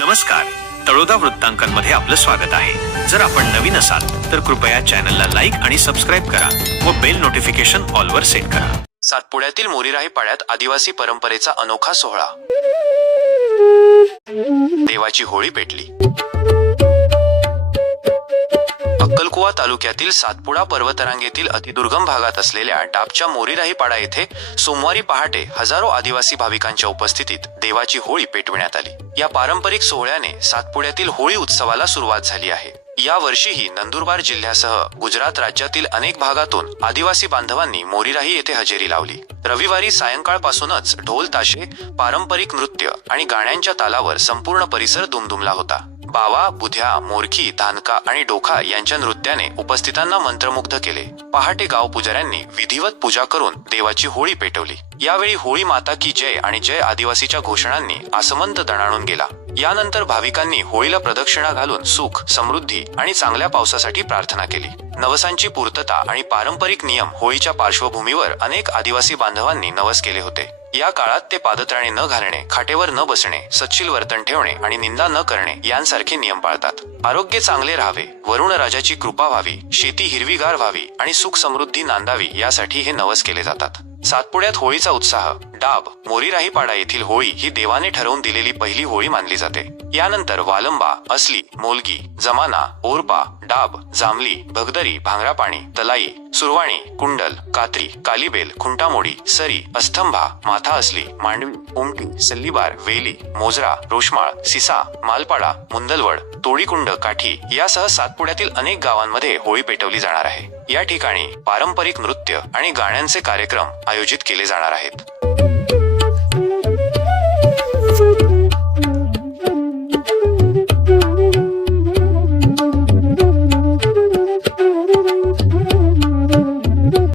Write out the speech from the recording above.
नमस्कार. तळोदा वृत्तांकनमध्ये आपलं स्वागत आहे. जर आपण नवीन असाल तर कृपया चॅनलला लाईक आणि सबस्क्राईब करा व बेल नोटिफिकेशन ऑलवर सेट करा. सातपुड्यातील मोरीराही पाड्यात आदिवासी परंपरेचा अनोखा सोहळा. देवाची होळी पेटली. अक्कलकुवा तालुक्यातील सातपुडा पर्वतरांगेतील अतिदुर्गम भागात असलेल्या डाबच्या मोरीराही पाडा येथे सोमवारी पहाटे हजारो आदिवासी भाविकांच्या उपस्थितीत देवाची होळी पेटविण्यात आली. या पारंपरिक सोहळ्याने सातपुड्यातील होळी उत्सवाला सुरुवात झाली आहे. या वर्षीही नंदुरबार जिल्ह्यासह गुजरात राज्यातील अनेक भागातून आदिवासी बांधवांनी मोरीराही येथे हजेरी लावली. रविवारी सायंकाळपासूनच ढोल ताशे पारंपरिक नृत्य आणि गाण्यांच्या तालावर संपूर्ण परिसर दुमदुमला होता. बावा बुध्या मोरखी धानका आणि डोखा यांच्या नृत्याने उपस्थितांना मंत्रमुग्ध केले. पहाटे गाव पुजाऱ्यांनी विधिवत पूजा करून देवाची होळी पेटवली. यावेळी होळी माता की जय आणि जय आदिवासीच्या घोषणांनी आसमंत दणाणून गेला. यानंतर भाविकांनी होळीला प्रदक्षिणा घालून सुख समृद्धी आणि चांगल्या पावसासाठी प्रार्थना केली. नवसांची पूर्तता आणि पारंपरिक नियम होळीच्या पार्श्वभूमीवर अनेक आदिवासी बांधवांनी नवस केले होते. या काळात ते पादत्राणे न घालणे खाटेवर न बसणे सच्चिल वर्तन ठेवणे आणि निंदा न करणे यांसारखे नियम पाळतात. आरोग्य चांगले राहावे वरुण राजाची कृपा व्हावी शेती हिरवीगार व्हावी आणि सुख समृद्धी नांदावी यासाठी हे नवस केले जातात. सातपुड्यात होळीचा उत्साह डाब मोरीराहीपाडा येथील होळी ही देवाने ठरवून दिलेली पहिली होळी मानली जाते. यानंतर वालंबा असली मोलगी जमाना ओरपा डाब जांभली भगदरी भांगरापाणी तलाई सुरवाणी कुंडल कात्री कालीबेल खुंटामोडी सरी अस्तंभा माथा असली मांडवी उमटी सल्लीबार वेली मोजरा रोषमाळ सिसा मालपाडा मुंदलवड तोडीकुंड काठी यासह सातपुड्यातील अनेक गावांमध्ये होळी पेटवली जाणार आहे. या ठिकाणी पारंपरिक नृत्य आणि गाण्यांचे कार्यक्रम आयोजित केले जाणार आहेत.